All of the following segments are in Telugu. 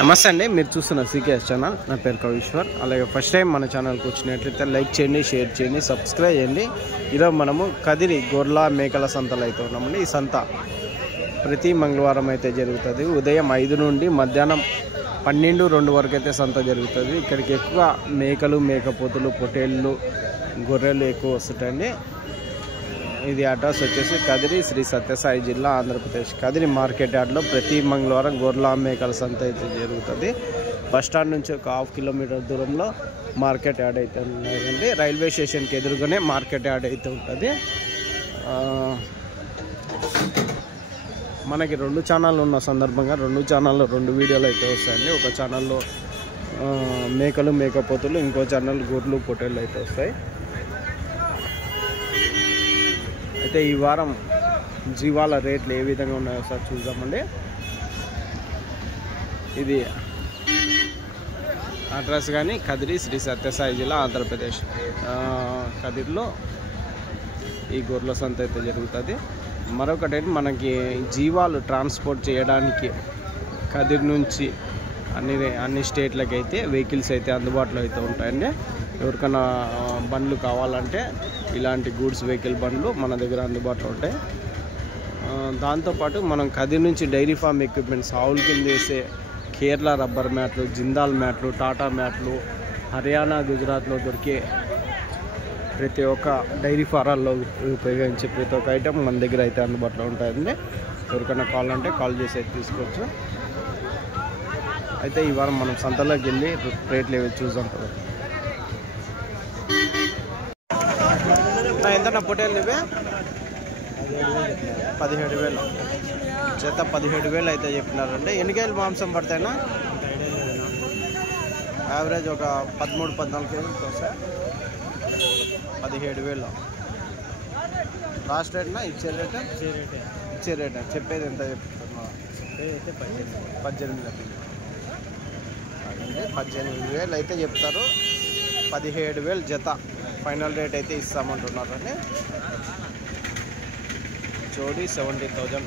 నమస్తే అండి, మీరు చూస్తున్న సీకేఎస్ ఛానల్. నా పేరు కవిశ్వర్. అలాగే ఫస్ట్ టైం మన ఛానల్కి వచ్చినట్లయితే లైక్ చేయండి, షేర్ చేయండి, సబ్స్క్రైబ్ చేయండి. ఈరోజు మనము కదిరి గొర్రెల మేకల సంతలో అయితే ఉన్నామండి. ఈ సంత ప్రతి మంగళవారం అయితే జరుగుతుంది. ఉదయం 5 నుండి మధ్యాహ్నం 12-2 వరకు అయితే సంత జరుగుతుంది. ఇక్కడికి ఎక్కువ మేకలు, మేకపోతులు, పొట్టేళ్ళు, గొర్రెలు ఎక్కువ వస్తుంటాయండి. ఇది అడ్రస్ వచ్చేసి కదిరి, శ్రీ సత్యసాయి జిల్లా, ఆంధ్రప్రదేశ్. కదిరి మార్కెట్ యార్డ్లో ప్రతి మంగళవారం గొర్రెల మేకల సంత అయితే జరుగుతుంది. బస్టాండ్ నుంచి ఒక 1/2 కిలోమీటర్ దూరంలో మార్కెట్ యార్డ్ అయితే ఉన్నాయండి. రైల్వే స్టేషన్కి ఎదురుగానే మార్కెట్ యార్డ్ అయితే ఉంటుంది. మనకి 2 ఛానళ్ళు ఉన్న సందర్భంగా 2 ఛానల్లో 2 వీడియోలు అయితే వస్తాయండి. ఒక ఛానల్లో మేకలు, మేకపోతులు, ఇంకో ఛానల్ గొర్రెలు, పొట్టేళ్ళు అయితే వస్తాయి. అయితే ఈ వారం జీవాల రేట్లు ఏ విధంగా ఉన్నాయో సార్ చూద్దామండి. ఇది అడ్రస్ కానీ కదిరి, శ్రీ సత్యసాయి జిల్లా, ఆంధ్రప్రదేశ్. కదిరిలో ఈ గొర్రెల సంత అయితే జరుగుతుంది. మరొకటి మనకి జీవాలు ట్రాన్స్పోర్ట్ చేయడానికి కదిరి నుంచి అన్ని స్టేట్లకి అయితే వెహికల్స్ అయితే అందుబాటులో అయితే ఉంటాయండి. ఎవరికైనా బండ్లు కావాలంటే ఇలాంటి గూడ్స్ వెహికల్ బండ్లు మన దగ్గర అందుబాటులో ఉంటాయి. దాంతోపాటు మనం కదిరి నుంచి డైరీ ఫామ్ ఎక్విప్మెంట్స్, ఆవుల కింద వేసే కేరళ రబ్బర్ మ్యాట్లు, జిందాల్ మ్యాట్లు, టాటా మ్యాట్లు, హర్యానా, గుజరాత్లో దొరికే ప్రతి ఒక్క డైరీ ఫారాల్లో ఉపయోగించే ప్రతి ఒక్క ఐటెం మన దగ్గర అయితే అందుబాటులో ఉంటాయండి. ఎవరికైనా కావాలంటే కాల్ చేసి అయితే తీసుకోవచ్చు. అయితే ఈ వారం మనం సంతలోకి వెళ్ళి రేట్లు ఏవి చూద్దాం కదా. ఎంత నా పొట్టేళ్ళు ఇవి? 17,000 చేత 17,000 అయితే చెప్పినారండి. ఎన్ని కేజీలు మాంసం పడతాయినా? యావరేజ్ ఒక 13-14 కేజీలు వస్తాయి. 17,000 లాస్ట్ రేట్నా? ఇచ్చే రేట్ చెప్పేది ఎంత చెప్తున్నా? 18,000 అదండి. 18,000 అయితే చెప్తారు. 17,000 జత ఫైనల్ రేట్ అయితే ఇస్తామంటున్నారండి. జోడి 70,000.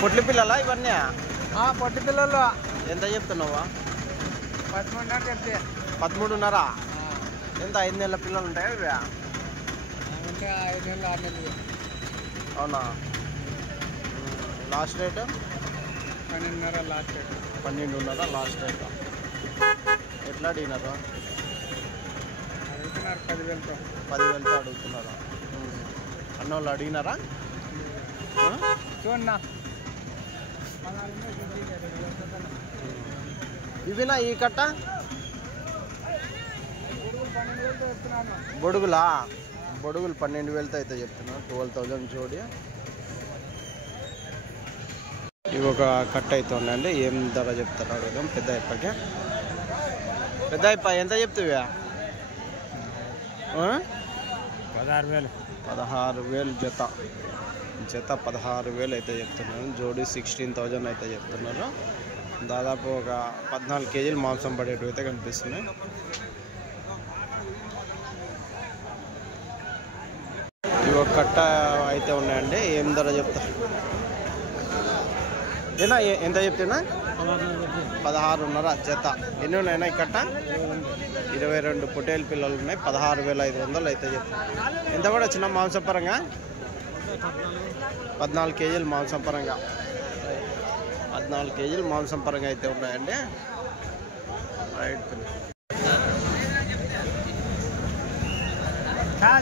పొట్లి పిల్లలా ఇవన్నీ? పొట్టి పిల్లలు ఎంత చెప్తున్నావా? 13.5. ఎంత 5 నెలల పిల్లలు ఉంటాయా ఇవి? 5 నెలలు 6 నెలలు. అవునా? Last rate 12.5 last rate. 12.5 last rate. ఎట్లా అడిగినారు? 10,000తో అడుగుతున్నారా? అన్నోళ్ళు అడిగినారా? చూడన్నా ఇవినా ఈ కట్ట బొడుగులా? బొడుగులు 12,000తో అయితే చెప్తున్నాను. 12,000 జోడి. ఇవి ఒక కట్ట అయితే ఉన్నాయండి. ఏం ధర చెప్తారు అడుగుదాం. పెద్ద అయిపోయాక పెద్ద అయిపోయి ఎంత చెప్తావా? 16,000 జత 16,000 అయితే చెప్తున్నారు. జోడి 16,000 అయితే చెప్తున్నారు. దాదాపు ఒక 14 కేజీలు మాంసం పడేటివి అయితే కనిపిస్తున్నాయి. ఇవి ఒక కట్ట అయితే ఉన్నాయండి. ఏం ధర చెప్తారు? ఏనా ఎంత చెప్తున్నా? 16.5 జత. ఎన్ని ఉన్నాయినా ఈ కట్ట? 22 పొట్టేలు పిల్లలు ఉన్నాయి. 16,500 అయితే చెప్తారు. ఎంత కూడా చిన్న మాంసం పరంగా 14 కేజీలు మాంసం పరంగా 14 కేజీలు మాంసం పరంగా అయితే ఉన్నాయండి. రైట్.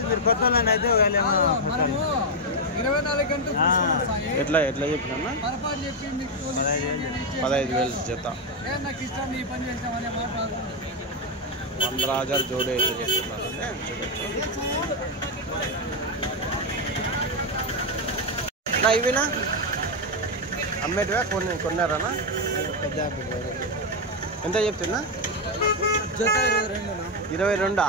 మీరు కొత్త అయితే 24 గంటలు ఎట్లా చెప్పినా? 15,000 జత. 15,000 జోడి అయితే చెప్తున్నారండి. చూడొచ్చు. ఇవినా అమ్మేటివా? కొన్నారానా? ఎంత చెప్తున్నా? 22.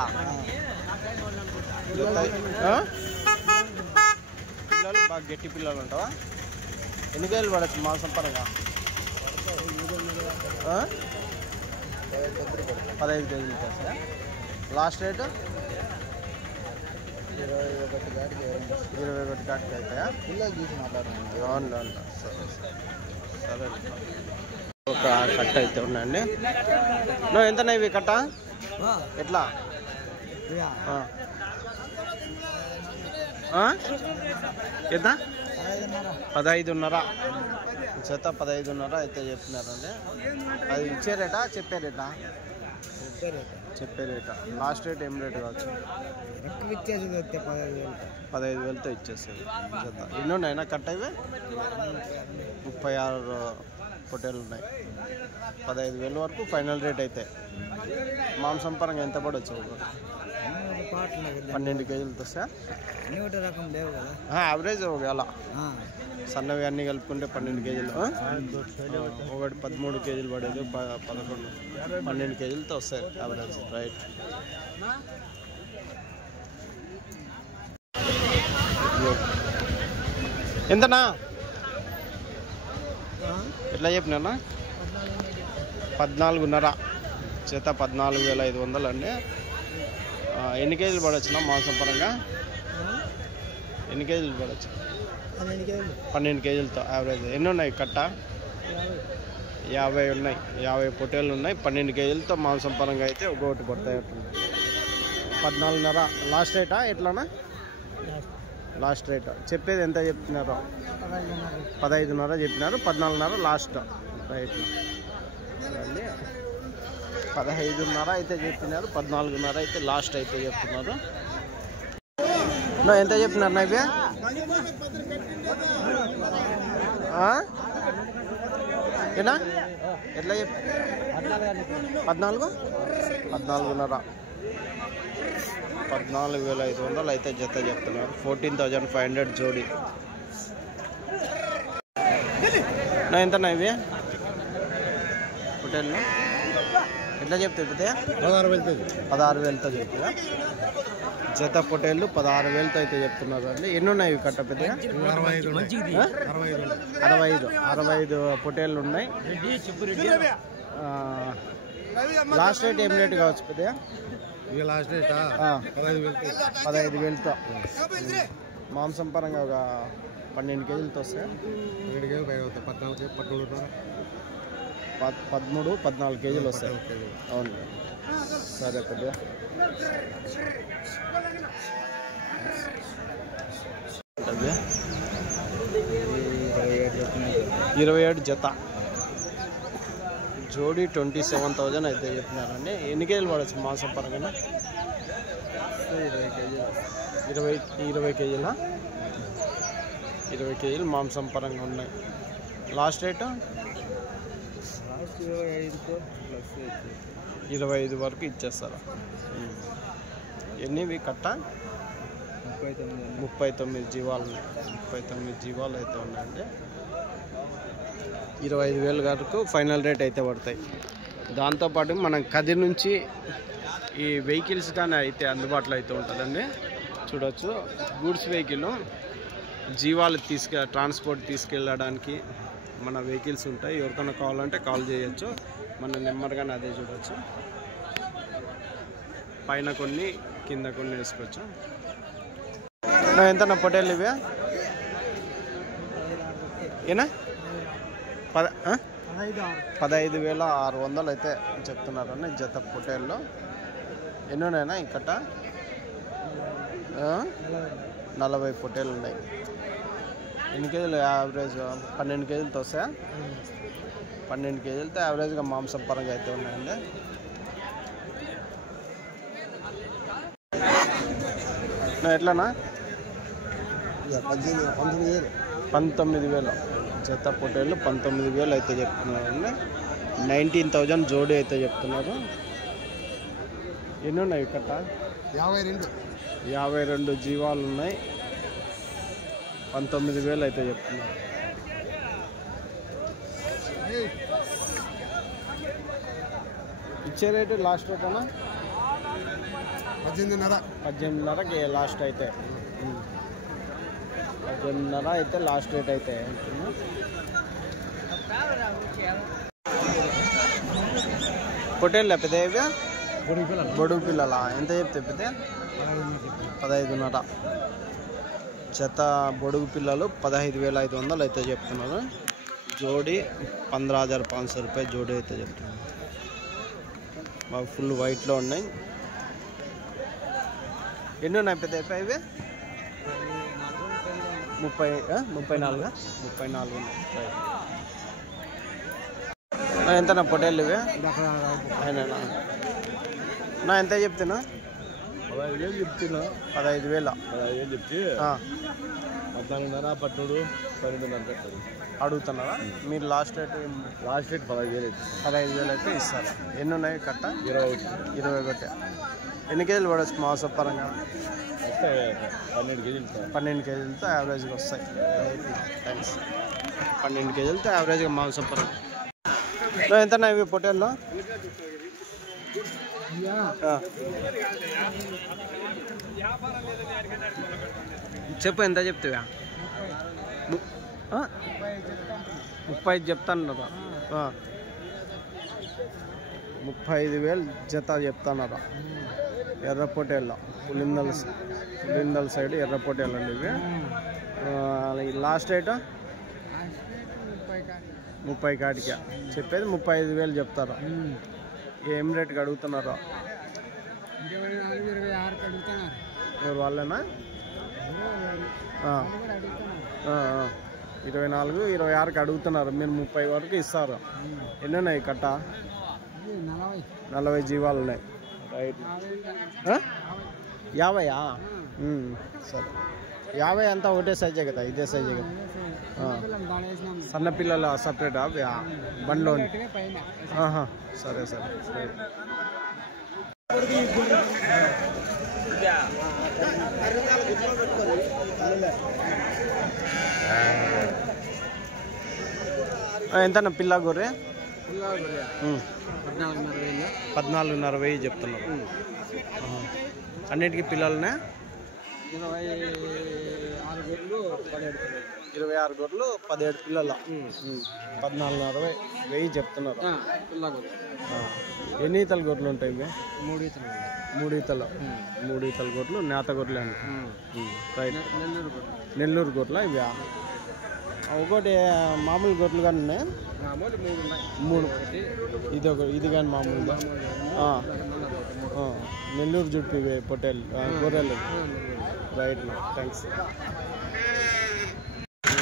పిల్లలు బాగా గట్టి పిల్లలు ఉంటావా? ఎన్ని కేజీలు పడచ్చు మాంసం పరంగా? 15 కేజీలు వస్తాయా? లాస్ట్ రేటు 21 కాటికి అవుతాయా? పిల్లలు చూసి మాట్లాడుతున్నాను. అవును. సరే. సరే ఒక కట్ట అయితే ఉన్నాయండి. నువ్వు ఎంతనా ఇవి కట్ట ఎట్లా? ఎంత? 15.5 జత 15.5 అయితే చెప్తున్నారండి. అది ఇచ్చే రేటా చెప్పే రేటా? చెప్పే రేటా. లాస్ట్ రేట్ ఏం రేట్ కావచ్చు? 15,000తో ఇచ్చేసేది జత. ఎన్ని ఉన్నాయినా కట్ట ఇవి? 36 పొట్టేలు ఉన్నాయి. 15,000 వరకు ఫైనల్ రేట్ అయితే. మాంసం పరంగా ఎంత పడవచ్చు? 12 కేజీలతో వస్తా. యావరేజ్ ఒకవేళ సన్నవి అన్నీ కలుపుకుంటే 12 కేజీలు, ఒకటి 13 కేజీలు పడేది, 11 12 కేజీలతో వస్తాయి యావరేజ్. రైట్. ఎంతనా ఎట్లా చెప్పినా? 14.5 జత 14,500 అండి. ఎన్ని కేజీలు పడవచ్చునా మాంసం పరంగా? ఎన్ని కేజీలు పడవచ్చు? 12 కేజీలతో యావరేజ్. ఎన్ని ఉన్నాయి కట్ట? 50 ఉన్నాయి. 50 పొట్టేళ్ళు ఉన్నాయి. 12 కేజీలతో మాంసం పరంగా అయితే ఒక్కొక్కటి పడతాయి. 14.5 లాస్ట్ రేటా ఎట్లానా? లాస్ట్ రేట్ చెప్పేది ఎంత చెప్తున్నారు? 15.5 చెప్పినారు. 14.5 లాస్ట్ రైట్. 15.5 అయితే చెప్పినారు. 14.5 అయితే లాస్ట్ అయితే చెప్తున్నారు. ఎంత చెప్పినారు నా ఇవి? ఏనా ఎట్లా చెప్పి? 14.5 14,500 అయితే జత చెప్తున్నారు. 14,500 జోడి. నా ఎంతనా ఇవి హోటల్లో? ఎట్లా చెప్తే? 16,000తో చెప్తా. జత పొట్టేళ్ళు 16,000తో అయితే చెప్తున్నారు అండి. ఎన్ని ఉన్నాయి కట్ట పెద్ద? 65 పొట్టేళ్ళు ఉన్నాయి. లాస్ట్ రేట్ ఏం రేట్ కావచ్చు పెద్ద? 15,000తో. మాంసం పరంగా ఒక 12 కేజీలతో వస్తాయి. 13-14 కేజీలు వస్తాయి. అవును. సరే పెద్ద. 27 జత జోడీ 27,000 అయితే చెప్పినారండి. ఎన్ని కేజీలు పడవచ్చు మాంసం పరంగా? 20 కేజీలా? 20 కేజీలు మాంసం పరంగా ఉన్నాయి. లాస్ట్ రేటు 25 వరకు ఇచ్చేస్తారా? ఎన్ని కట్ట? 39 జీవాలు ఉన్నాయి. 39 జీవాలు అయితే ఉన్నాయండి. 25,000 వరకు ఫైనల్ రేట్ అయితే పడతాయి. దాంతోపాటు మనం కదిరి నుంచి ఈ వెహికల్స్ కానీ అయితే అందుబాటులో అయితే ఉంటుందండి. చూడవచ్చు గూడ్స్ వెహికల్ జీవాలు ట్రాన్స్పోర్ట్ తీసుకెళ్ళడానికి మన వెహికల్స్ ఉంటాయి. ఎవరికైనా కావాలంటే కాల్ చేయొచ్చు. మన నెంబర్ కానీ అదే చూడవచ్చు. పైన కొన్ని కింద కొన్ని వేసుకోవచ్చు. ఎంత నా పొట్టేళ్ళు ఇవి? ఏనా 15,600 అయితే చెప్తున్నారండి జత పొట్టేళ్ళు. ఎన్ని ఉన్నాయినా ఇంకట? 40 పొట్టేళ్ళు ఉన్నాయి. ఎన్ని కేజీలు యావరేజ్? 12 కేజీలతో వస్తాయా? 12 కేజీలతో యావరేజ్గా మాంసం పరంగా అయితే ఉన్నాయండి. ఎట్లానా? 19,000 జత పొట్టేళ్ళు 19,000 అయితే చెప్తున్నారండి. 19,000 జోడీ అయితే చెప్తున్నారు. ఎన్ని ఉన్నాయి కట్ట? 52 జీవాలు ఉన్నాయి. 19,000 అయితే చెప్తున్నారు. ఇచ్చే రేటు లాస్ట్ రేట్ అన్నా 18,500కి లాస్ట్ అయితే. 18,500 అయితే లాస్ట్ రేట్ అయితే. పొట్టేళ్ళు పెద్ద బొడుగు పిల్లల ఎంత చెప్తే పెద్ద? 15,500 జత బొడుగు పిల్లలు 15,500 అయితే చెప్తున్నారు. जोड़ी 15,500 रुपये जोड़ी అయితే చెప్తున్నాను. బాగా ఫుల్ వైట్లో ఉన్నాయి. ఎన్ని ఉన్నాయి పెద్ద ఇవి? 34 ఉన్నాయి. ఎంతనా పొటేళ్ళు ఇవి? అయినా నా ఎంత చెప్తున్నా? 15,000 చెప్తున్నా. 15,000 చెప్తే 14,500 పట్టుడు 12,500 అడుగుతున్నారా? మీరు లాస్ట్ రేట్ 15,000 అయితే ఇస్తారు. ఎన్ని ఉన్నాయి కట్ట? 21. ఎన్ని కేజీలు పడవచ్చు మాంసపరంగా? 12 కేజీలతో యావరేజ్గా వస్తాయి. థ్యాంక్స్. 12 కేజీలతో యావరేజ్గా మాంసపరంగా. ఎంతన్నా ఇవి పొట్టేళ్ళు? చెప్పు ఎంత చెప్తావా? 30 చెప్తాను. 35,000 జత చెప్తానరా. ఎర్ర పొట్టేళ్ళ పులిందల సైడ్ ఎర్ర పొట్టేళ్ళు అండి ఇవి. లాస్ట్ రేట్ 30 కాటికి చెప్పేది. 35,000 చెప్తారా? ఏం రేట్కి అడుగుతున్నారా? 24 వాళ్ళేనా? 24, 26కి అడుగుతున్నారు. మీరు 30 వరకు ఇస్తారు. ఎన్ని ఉన్నాయి కట్ట? 40 జీవాలు ఉన్నాయి. రైట్. 50? సరే. 50 అంతా ఒకటే సైజే కదా? ఇదే సైజే కదా? సన్నపిల్లలు సపరేటా బండ్లో? సరే. ఎంతన్నా పిల్ల గొర్రె? 14,500 చెప్తున్నావు. అన్నిటికీ పిల్లలనే? 26 గొర్రెలు 17 పిల్లలు. 14,500 చెప్తున్నారు. ఎన్ని ఈతల గొర్రెలు ఉంటాయి ఇవి? 3 ఈతల గొర్రెలు నేత గొర్రెలు అండి. రైట్. నెల్లూరు గొర్రెలు ఇవి. ఒకటి మామూలు గొర్రెలు కానీ ఉన్నాయి? 3. ఇది కానీ మామూలుగా నెల్లూరు జుట్టు ఇవి పొట్టేళ్ళు గొర్రెలు. రైట్. థ్యాంక్స్.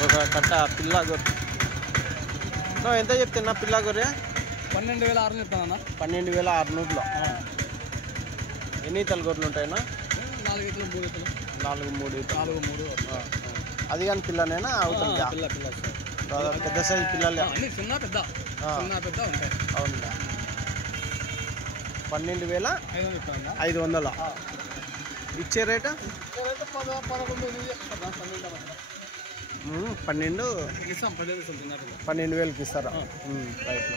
ఒక కట్ట పిల్ల గొర్రె. ఎంత చెప్తున్నా పిల్ల గొర్రె? 12,600 చెప్తానన్నా. 12,600లో. ఎన్ని ఈతల గొర్రెలు ఉంటాయినా? 4 ఈతలు 3 ఈతలు. 4 ఈతలు. 3. అది కానీ పిల్లనేనా? అవుతుంది. పెద్ద సైజు పిల్లలే. చిన్న పెద్ద ఉంటాయి. అవును. 12,500 ఇచ్చే రేటు? 12,000 ఇస్తారా? రైట్.